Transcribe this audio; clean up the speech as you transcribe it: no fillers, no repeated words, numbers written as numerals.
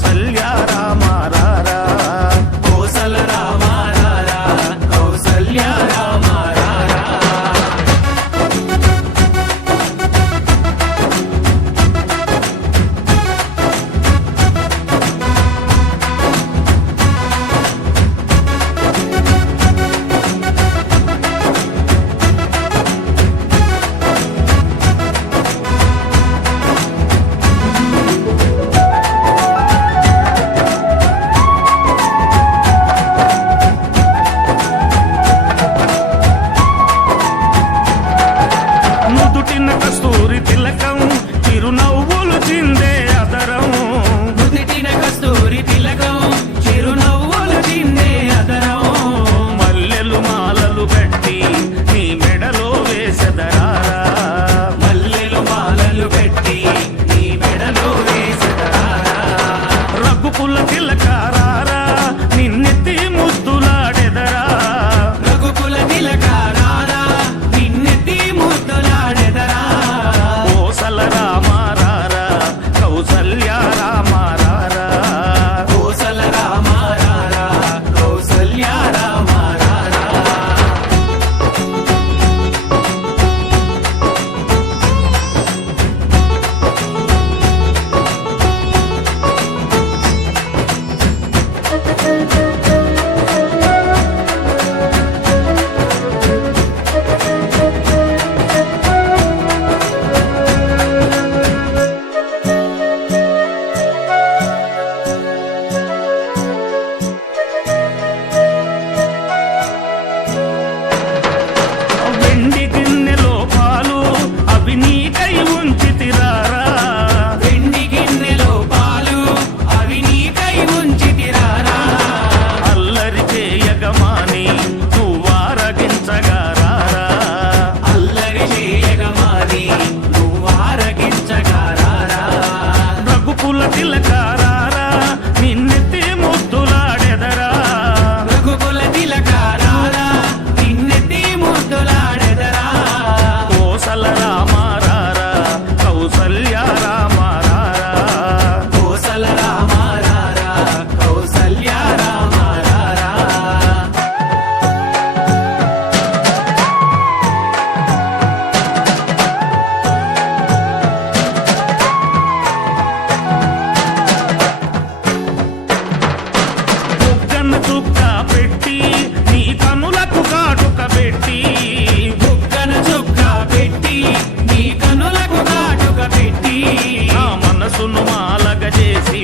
కౌసల్య రామ రారా కోసల రామ రారా కౌసల్య రామ రారా నుదుటిన కస్తూరి తిలకం చిరునవ్వులు చిందే అదరం నుదిటిన కస్తూరి తిలకం చిరునవ్వులు చిందే అదరం మల్లెలు మాలలు కట్టి నీ మెడలో వేసెదరారా మల్లెలు మాలలు పెట్టి నీ మెడలో వేసెదరారా రఘుకుల తిలకారారా నిన్నెత్తి ముద్దులాడెదరా రఘుకుల తిలకారారా నిన్నెత్తి ముద్దులాడెదరా కోసల రామ రారా కౌసల్య రామ రారా కోసల రామ రారా కౌసల్య రామ రారా వెండి గిన్నెలో పాలు అవి నీకై ఉంచితిరారా వెండి గిన్నెలో పాలు అవి నీకై ఉంచితిరారా అల్లరి చేయగమాని నువ్వారగించగారారా అల్లరి చేయగమాని నువ్వారగించగారారా రఘుకుల తిలకారారా నిన్నెత్తి ముద్దులాడెదరా రఘుకుల తిలకారారా నిన్నెత్తి ముద్దులాడెదరా కోసల రామ రారా కౌసల్య రామ రారా కోసల రామ రారా కౌసల్య రామ రారా బుగ్గన చుక్క పెట్టి నీ కనులకు కాటుక పెట్టి బుగ్గన చుక్క పెట్టి నీ కనులకు కాటుక పెట్టి నా మనసును మాలగ చేసి